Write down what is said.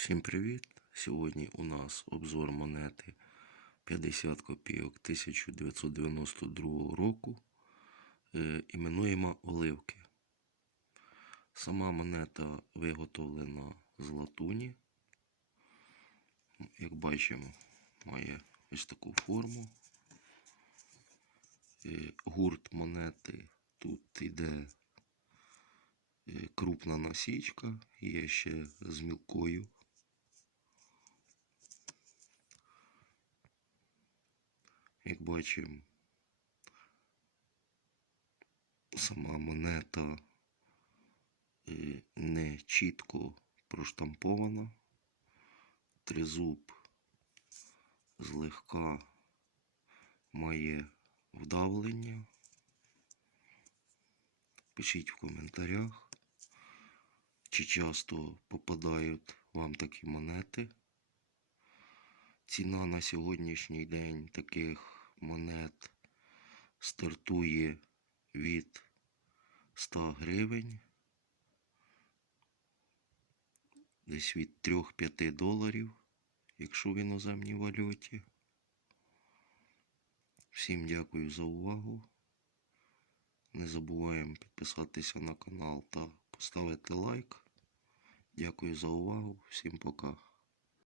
Всім привіт! Сьогодні у нас обзор монети 50 копійок 1992 року. Е, іменуємо оливки. Сама монета виготовлена з латуні. Як бачимо, має ось таку форму. Е, гурт монети тут йде е, крупна насічка, є ще з мілкою. Як бачимо, сама монета е, не чітко проштампована. Тризуб злегка має вдавлення. Пишіть в коментарях, чи часто попадають вам такі монети. Ціна на сьогоднішній день таких монет стартує від 100 гривень, десь від 3-5 доларів, якщо в іноземній валюті. Всім дякую за увагу. Не забуваємо підписатися на канал та поставити лайк. Дякую за увагу. Всім пока.